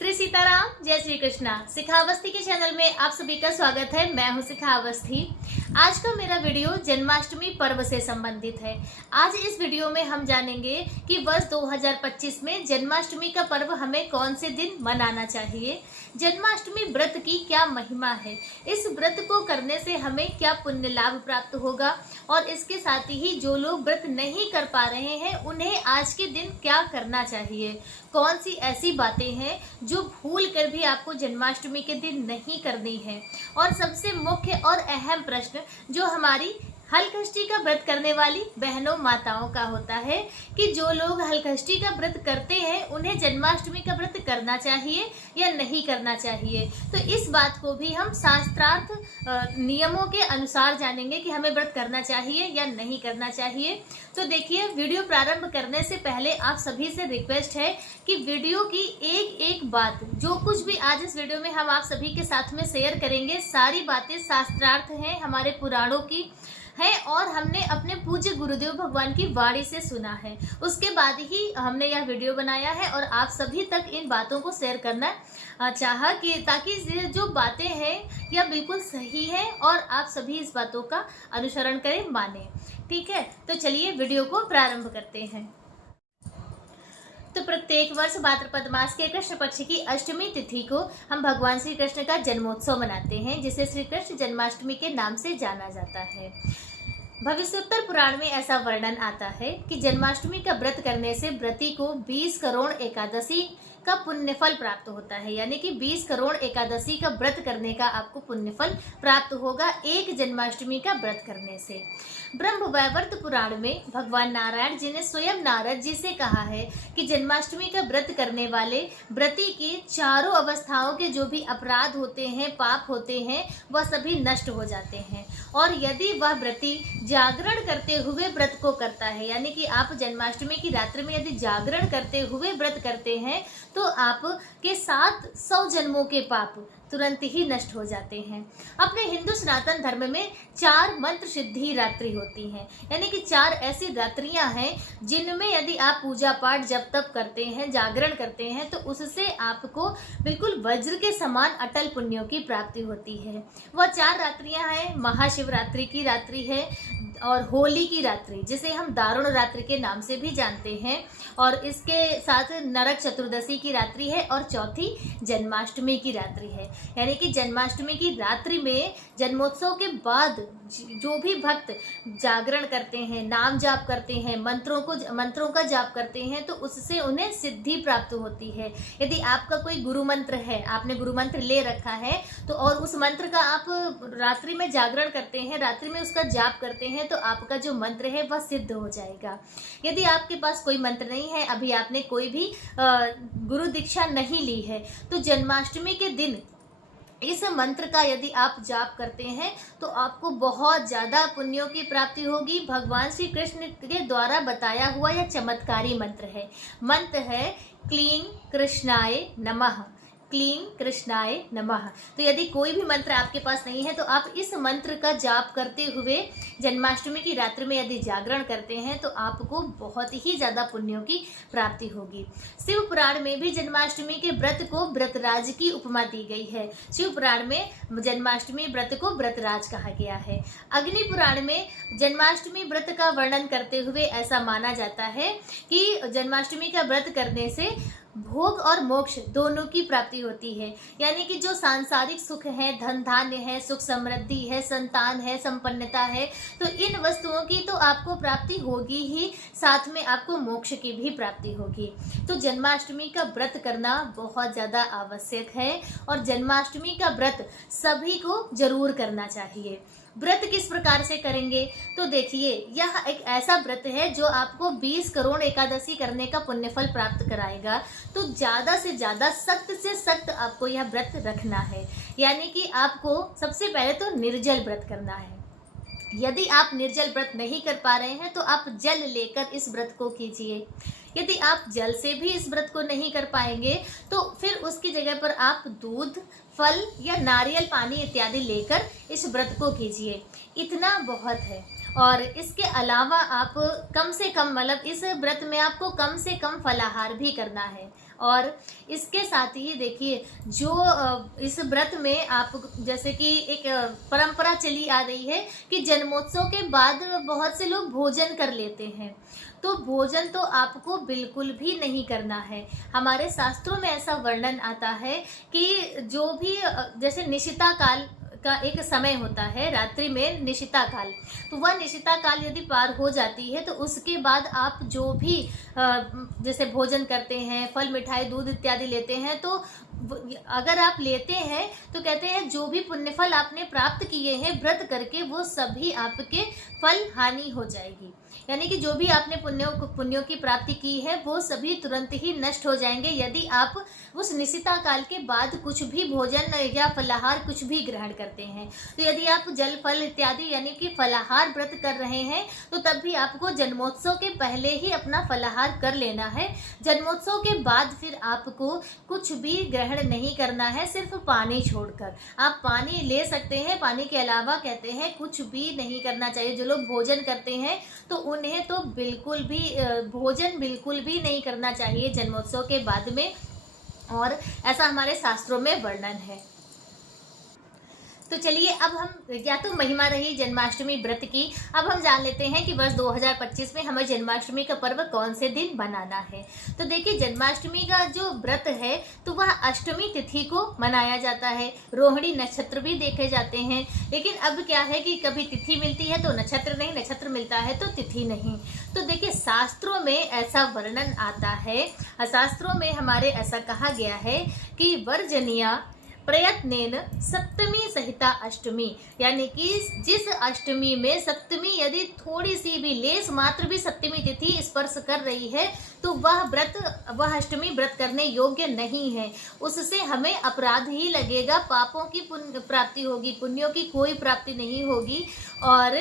श्री सीताराम, जय श्री कृष्णा। शिखा अवस्थी के चैनल में आप सभी का स्वागत है। मैं हूं शिखा अवस्थी। आज का मेरा वीडियो जन्माष्टमी पर्व से संबंधित है। आज इस वीडियो में हम जानेंगे कि वर्ष 2025 में जन्माष्टमी का पर्व हमें कौन से दिन मनाना चाहिए, जन्माष्टमी व्रत की क्या महिमा है, इस व्रत को करने से हमें क्या पुण्य लाभ प्राप्त होगा, और इसके साथ ही जो लोग व्रत नहीं कर पा रहे हैं उन्हें आज के दिन क्या करना चाहिए, कौन सी ऐसी बातें हैं जो भूल कर भी आपको जन्माष्टमी के दिन नहीं करनी है। और सबसे मुख्य और अहम प्रश्न जो हमारी हलखष्ठी का व्रत करने वाली बहनों माताओं का होता है कि जो लोग हलखष्ठी का व्रत करते हैं उन्हें जन्माष्टमी का व्रत करना चाहिए या नहीं करना चाहिए। तो इस बात को भी हम शास्त्रार्थ नियमों के अनुसार जानेंगे कि हमें व्रत करना चाहिए या नहीं करना चाहिए। तो देखिए, वीडियो प्रारंभ करने से पहले आप सभी से रिक्वेस्ट है कि वीडियो की एक एक बात, जो कुछ भी आज इस वीडियो में हम आप सभी के साथ में शेयर करेंगे, सारी बातें शास्त्रार्थ हैं, हमारे पुराणों की है और हमने अपने पूज्य गुरुदेव भगवान की वाणी से सुना है। उसके बाद ही हमने यह वीडियो बनाया है और आप सभी तक इन बातों को शेयर करना चाहा कि ताकि जो बातें हैं यह बिल्कुल सही है और आप सभी इस बातों का अनुसरण करें, माने। ठीक है, तो चलिए वीडियो को प्रारंभ करते हैं। तो प्रत्येक वर्ष भाद्रपद मास के कृष्ण पक्ष की अष्टमी तिथि को हम भगवान श्री कृष्ण का जन्मोत्सव मनाते हैं, जिसे श्री कृष्ण जन्माष्टमी के नाम से जाना जाता है। भविष्योत्तर पुराण में ऐसा वर्णन आता है कि जन्माष्टमी का व्रत करने से व्रती को 20 करोड़ एकादशी का पुण्यफल प्राप्त होता है। यानी कि 20 करोड़ एकादशी का व्रत करने का आपको पुण्यफल प्राप्त होगा एक जन्माष्टमी का व्रत करने से। ब्रह्म वैवर्त पुराण में भगवान नारायण जी ने स्वयं नारद जी से कहा है कि जन्माष्टमी का व्रत करने वाले व्रती की चारों अवस्थाओं के जो भी अपराध होते हैं, पाप होते हैं, वह सभी नष्ट हो जाते हैं। और यदि वह व्रती जागरण करते हुए व्रत को करता है, यानी कि आप जन्माष्टमी की रात्रि में यदि जागरण करते हुए व्रत करते हैं तो आपके 700 जन्मों के पाप तुरंत ही नष्ट हो जाते हैं। अपने हिंदू सनातन धर्म में 4 मंत्र सिद्धि रात्रि होती हैं, यानी कि 4 ऐसी रात्रियां हैं जिनमें यदि आप पूजा पाठ जब तक करते हैं, जागरण करते हैं, तो उससे आपको बिल्कुल वज्र के समान अटल पुण्यों की प्राप्ति होती है। वह 4 रात्रियां हैं, महाशिवरात्रि की रात्रि है और होली की रात्रि, जिसे हम दारुण रात्रि के नाम से भी जानते हैं, और इसके साथ नरक चतुर्दशी की रात्रि है, और चौथी जन्माष्टमी की रात्रि है। यानी कि जन्माष्टमी की रात्रि में जन्मोत्सव के बाद जो भी भक्त जागरण करते हैं, नाम जाप करते हैं, मंत्रों का जाप करते हैं, तो उससे उन्हें सिद्धि प्राप्त होती है। यदि आपका कोई गुरु मंत्र है, आपने गुरु मंत्र ले रखा है, तो और उस मंत्र का आप रात्रि में जागरण करते हैं, रात्रि में उसका जाप करते हैं, तो आपका जो मंत्र है वह सिद्ध हो जाएगा। यदि आपके पास कोई मंत्र नहीं है, अभी आपने कोई भी गुरु दीक्षा नहीं ली है, तो जन्माष्टमी के दिन इस मंत्र का यदि आप जाप करते हैं तो आपको बहुत ज़्यादा पुण्यों की प्राप्ति होगी। भगवान श्री कृष्ण के द्वारा बताया हुआ यह चमत्कारी मंत्र है क्लीं कृष्णाय नमः, क्लीं कृष्णाय नमः। तो यदि कोई भी मंत्र आपके पास नहीं है तो आप इस मंत्र का जाप करते हुए जन्माष्टमी की रात्रि में यदि जागरण करते हैं तो आपको बहुत ही ज़्यादा पुण्यों की प्राप्ति होगी। शिव पुराण में भी जन्माष्टमी के व्रत को व्रतराज की उपमा दी गई है। शिव पुराण में जन्माष्टमी व्रत को व्रतराज कहा गया है। अग्नि पुराण में जन्माष्टमी व्रत का वर्णन करते हुए ऐसा माना जाता है कि जन्माष्टमी का व्रत करने से भोग और मोक्ष दोनों की प्राप्ति होती है। यानी कि जो सांसारिक सुख है, धन धान्य है, सुख समृद्धि है, संतान है, संपन्नता है, तो इन वस्तुओं की तो आपको प्राप्ति होगी ही, साथ में आपको मोक्ष की भी प्राप्ति होगी। तो जन्माष्टमी का व्रत करना बहुत ज़्यादा आवश्यक है और जन्माष्टमी का व्रत सभी को जरूर करना चाहिए। व्रत किस प्रकार से करेंगे, तो देखिए, यह एक ऐसा व्रत है जो आपको 20 करोड़ एकादशी करने का पुण्यफल प्राप्त कराएगा। तो ज़्यादा से ज़्यादा, सख्त से सख्त आपको यह व्रत रखना है। यानी कि आपको सबसे पहले तो निर्जल व्रत करना है। यदि आप निर्जल व्रत नहीं कर पा रहे हैं तो आप जल लेकर इस व्रत को कीजिए। यदि आप जल से भी इस व्रत को नहीं कर पाएंगे तो फिर उसकी जगह पर आप दूध, फल या नारियल पानी इत्यादि लेकर इस व्रत को कीजिए। इतना बहुत है। और इसके अलावा आप कम से कम, मतलब इस व्रत में आपको कम से कम फलाहार भी करना है और इसके साथ ही देखिए जो इस व्रत में आप जैसे कि एक परंपरा चली आ रही है कि जन्मोत्सव के बाद बहुत से लोग भोजन कर लेते हैं, तो भोजन तो आपको बिल्कुल भी नहीं करना है। हमारे शास्त्रों में ऐसा वर्णन आता है कि जो भी जैसे निशिता काल का एक समय होता है, रात्रि में निशिता काल, तो वह निशिता काल यदि पार हो जाती है तो उसके बाद आप जो भी जैसे भोजन करते हैं, फल मिठाई दूध इत्यादि लेते हैं, तो अगर आप लेते हैं तो कहते हैं जो भी पुण्यफल आपने प्राप्त किए हैं व्रत करके वो सभी आपके फल हानि हो जाएगी। यानी कि जो भी आपने पुण्यों की प्राप्ति की है वो सभी तुरंत ही नष्ट हो जाएंगे यदि आप उस निशिता काल के बाद कुछ भी भोजन या फलाहार कुछ भी ग्रहण करते हैं। तो यदि आप जल फल इत्यादि यानी कि फलाहार व्रत कर रहे हैं तो तब भी आपको जन्मोत्सव के पहले ही अपना फलाहार कर लेना है। जन्मोत्सव के बाद फिर आपको कुछ भी ग्रहण नहीं करना है, सिर्फ पानी छोड़कर। आप पानी ले सकते हैं, पानी के अलावा कहते हैं कुछ भी नहीं करना चाहिए। जो लोग भोजन करते हैं तो उन्हें तो बिल्कुल भी भोजन बिल्कुल भी नहीं करना चाहिए जन्मोत्सव के बाद में, और ऐसा हमारे शास्त्रों में वर्णन है। तो चलिए अब हम या तो महिमा रही जन्माष्टमी व्रत की, अब हम जान लेते हैं कि वर्ष 2025 में हमें जन्माष्टमी का पर्व कौन से दिन मनाना है। तो देखिए जन्माष्टमी का जो व्रत है तो वह अष्टमी तिथि को मनाया जाता है। रोहिणी नक्षत्र भी देखे जाते हैं, लेकिन अब क्या है कि कभी तिथि मिलती है तो नक्षत्र नहीं, नक्षत्र मिलता है तो तिथि नहीं। तो देखिए शास्त्रों में ऐसा वर्णन आता है, शास्त्रों में हमारे ऐसा कहा गया है कि वर्जनिया प्रयत्नेन सप्तमी सहिता अष्टमी, यानी कि जिस अष्टमी में सप्तमी यदि थोड़ी सी भी लेस मात्र भी सप्तमी तिथि स्पर्श कर रही है तो वह अष्टमी व्रत करने योग्य नहीं है। उससे हमें अपराध ही लगेगा, पापों की प्राप्ति होगी, पुण्यों की कोई प्राप्ति नहीं होगी। और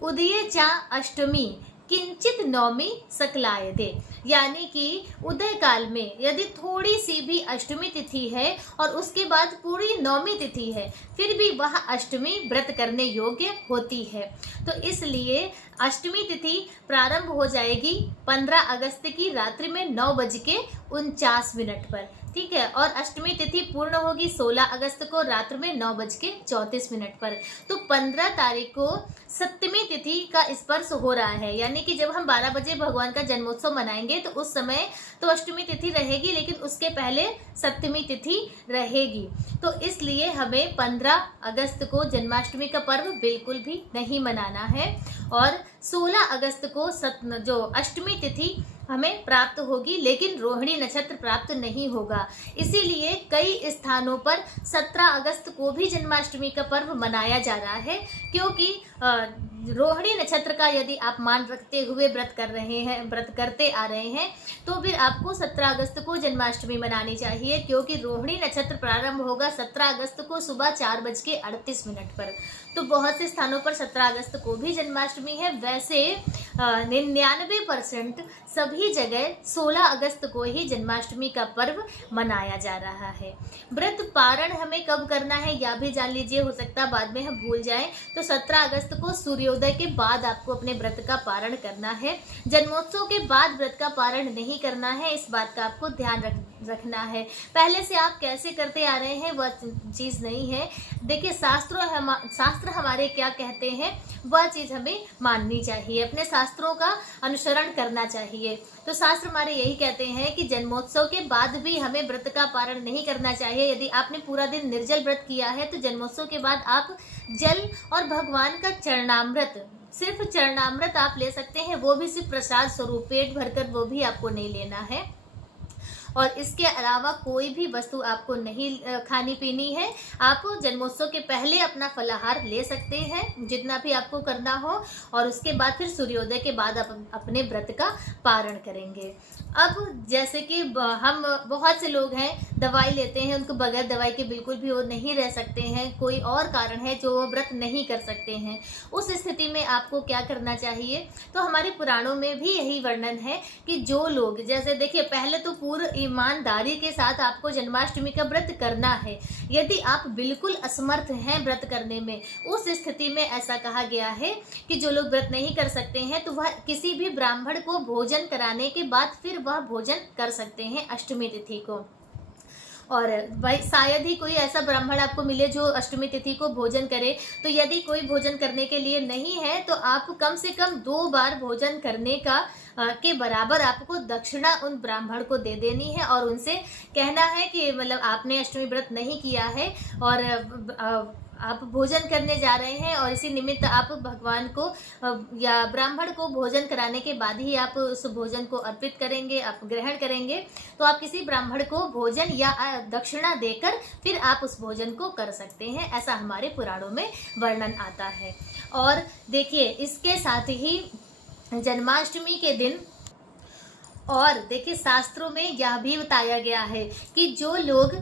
उदये चा अष्टमी किंचित नौमी सकलाय दे, यानी कि उदय काल में यदि थोड़ी सी भी अष्टमी तिथि है और उसके बाद पूरी नौमी तिथि है फिर भी वह अष्टमी व्रत करने योग्य होती है। तो इसलिए अष्टमी तिथि प्रारंभ हो जाएगी 15 अगस्त की रात्रि में 9:49 पर, ठीक है, और अष्टमी तिथि पूर्ण होगी 16 अगस्त को रात्रि में 9:34 पर। तो 15 तारीख को सप्तमी तिथि का स्पर्श हो रहा है, यानी कि जब हम 12 बजे भगवान का जन्मोत्सव मनाएंगे तो उस समय तो अष्टमी तिथि रहेगी, लेकिन उसके पहले सप्तमी तिथि रहेगी। तो इसलिए हमें 15 अगस्त को जन्माष्टमी का पर्व बिल्कुल भी नहीं मनाना है, और 16 अगस्त को जो अष्टमी तिथि हमें प्राप्त होगी, लेकिन रोहिणी नक्षत्र प्राप्त नहीं होगा। इसीलिए कई स्थानों पर 17 अगस्त को भी जन्माष्टमी का पर्व मनाया जा रहा है, क्योंकि रोहिणी नक्षत्र का यदि आप मान रखते हुए व्रत करते आ रहे हैं तो फिर आपको 17 अगस्त को जन्माष्टमी मनानी चाहिए, क्योंकि रोहिणी नक्षत्र प्रारंभ होगा 17 अगस्त को सुबह 4:38 पर। तो बहुत से स्थानों पर 17 अगस्त को भी जन्माष्टमी है। वैसे 99% सभी जगह 16 अगस्त को ही जन्माष्टमी का पर्व मनाया जा रहा है। व्रत पारण हमें कब करना है या भी जान लीजिए, हो सकता है बाद में हम भूल जाएं। तो 17 अगस्त को सूर्योदय के बाद आपको अपने व्रत का पारण करना है। जन्मोत्सव के बाद व्रत का पारण नहीं करना है, इस बात का आपको ध्यान रखना है। पहले से आप कैसे करते आ रहे हैं वह चीज़ नहीं है। देखिए शास्त्र हमारे क्या कहते हैं वह चीज़ हमें माननी चाहिए, अपने शास्त्रों का अनुसरण करना चाहिए। तो शास्त्र हमारे यही कहते हैं कि जन्मोत्सव के बाद भी हमें व्रत का पारण नहीं करना चाहिए। यदि आपने पूरा दिन निर्जल व्रत किया है तो जन्मोत्सव के बाद आप जल और भगवान का चरणामृत, सिर्फ चरणामृत आप ले सकते हैं, वो भी सिर्फ प्रसाद स्वरूप, पेट भरकर वो भी आपको नहीं लेना है। और इसके अलावा कोई भी वस्तु आपको नहीं खानी पीनी है। आप जन्मोत्सव के पहले अपना फलाहार ले सकते हैं जितना भी आपको करना हो, और उसके बाद फिर सूर्योदय के बाद आप अपने व्रत का पारण करेंगे। अब जैसे कि हम बहुत से लोग हैं दवाई लेते हैं, उनको बगैर दवाई के बिल्कुल भी वो नहीं रह सकते हैं, कोई और कारण है जो वो व्रत नहीं कर सकते हैं। उस स्थिति में आपको क्या करना चाहिए, तो हमारे पुराणों में भी यही वर्णन है कि जो लोग, जैसे देखिए पहले तो पूर्ण ईमानदारी के साथ आपको जन्माष्टमी का व्रत करना है। यदि आप बिल्कुल असमर्थ हैं व्रत करने में, उस स्थिति में ऐसा कहा गया है कि जो लोग व्रत नहीं कर सकते हैं तो वह किसी भी ब्राह्मण को भोजन कराने के बाद फिर वह भोजन कर सकते हैं अष्टमी तिथि को। और भाई शायद ही कोई ऐसा ब्राह्मण आपको मिले जो अष्टमी तिथि को भोजन करे। तो यदि कोई भोजन करने के लिए नहीं है तो आप कम से कम 2 बार भोजन करने का के बराबर आपको दक्षिणा उन ब्राह्मण को दे देनी है और उनसे कहना है कि मतलब आपने अष्टमी व्रत नहीं किया है और आप भोजन करने जा रहे हैं और इसी निमित्त आप भगवान को या ब्राह्मण को भोजन कराने के बाद ही आप उस भोजन को अर्पित करेंगे, आप ग्रहण करेंगे। तो आप किसी ब्राह्मण को भोजन या दक्षिणा देकर फिर आप उस भोजन को कर सकते हैं, ऐसा हमारे पुराणों में वर्णन आता है। और देखिए इसके साथ ही जन्माष्टमी के दिन और देखिए शास्त्रों में यह भी बताया गया है कि जो लोग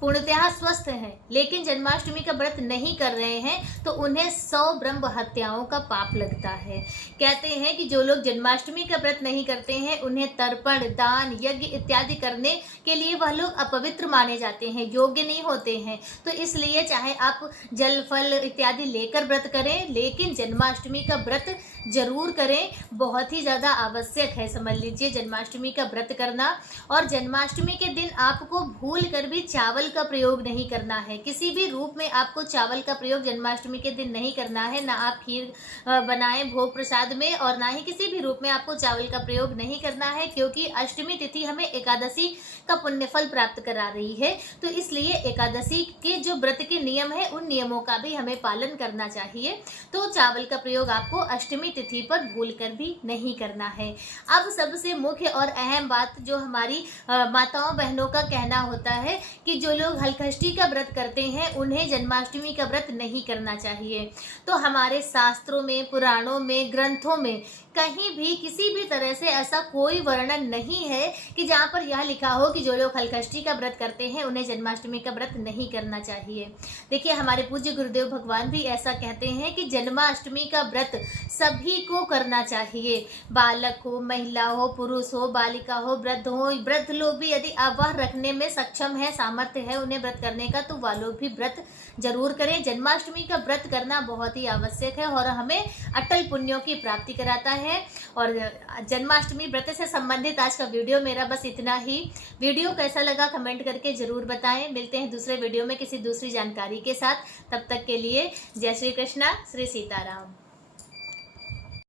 पूर्णतः स्वस्थ हैं लेकिन जन्माष्टमी का व्रत नहीं कर रहे हैं तो उन्हें 100 ब्रह्म हत्याओं का पाप लगता है। कहते हैं कि जो लोग जन्माष्टमी का व्रत नहीं करते हैं उन्हें तर्पण, दान, यज्ञ इत्यादि करने के लिए वह लोग अपवित्र माने जाते हैं, योग्य नहीं होते हैं। तो इसलिए चाहे आप जल फल इत्यादि लेकर व्रत करें लेकिन जन्माष्टमी का व्रत जरूर करें, बहुत ही ज़्यादा आवश्यक है। समझ लीजिए जन्माष्टमी का व्रत करना। और जन्माष्टमी के दिन आपको भूल कर भी चावल का प्रयोग नहीं करना है, किसी भी रूप में आपको चावल का प्रयोग जन्माष्टमी के दिन नहीं करना है। ना आप खीर बनाएं भोग प्रसाद में और ना ही किसी भी रूप में आपको चावल का प्रयोग नहीं करना है, क्योंकि अष्टमी तिथि हमें एकादशी का पुण्यफल प्राप्त करा रही है। तो इसलिए एकादशी के जो व्रत के नियम है उन नियमों का भी हमें पालन करना चाहिए। तो चावल का प्रयोग आपको अष्टमी तिथि पर भूल कर भी नहीं करना है। अब सबसे मुख्य और अहम बात जो हमारी माताओं बहनों का कहना होता है कि जो लोग हलखष्ठी का व्रत करते हैं उन्हें जन्माष्टमी का व्रत नहीं करना चाहिए। तो हमारे शास्त्रों में, पुराणों में, ग्रंथों में कहीं भी किसी भी तरह से ऐसा कोई वर्णन नहीं है कि जहाँ पर यह लिखा हो कि जो लोग हलखष्ठी का व्रत करते हैं उन्हें जन्माष्टमी का व्रत नहीं करना चाहिए। देखिए हमारे पूज्य गुरुदेव भगवान भी ऐसा कहते हैं कि जन्माष्टमी का व्रत सभी को करना चाहिए, बालक हो, महिला हो, पुरुष हो, बालिका हो, वृद्ध हो। वृद्ध लोग भी यदि वह रखने में सक्षम है, सामर्थ्य है उन्हें व्रत करने का, तो वह लोग भी व्रत जरूर करें। जन्माष्टमी का व्रत करना बहुत ही आवश्यक है और हमें अटल पुण्यों की प्राप्ति कराता है। और जन्माष्टमी व्रत से संबंधित आज का वीडियो मेरा बस इतना ही। वीडियो कैसा लगा कमेंट करके जरूर बताएं। मिलते हैं दूसरे वीडियो में किसी दूसरी जानकारी के साथ। तब तक के लिए जय श्री कृष्णा, श्री सीताराम।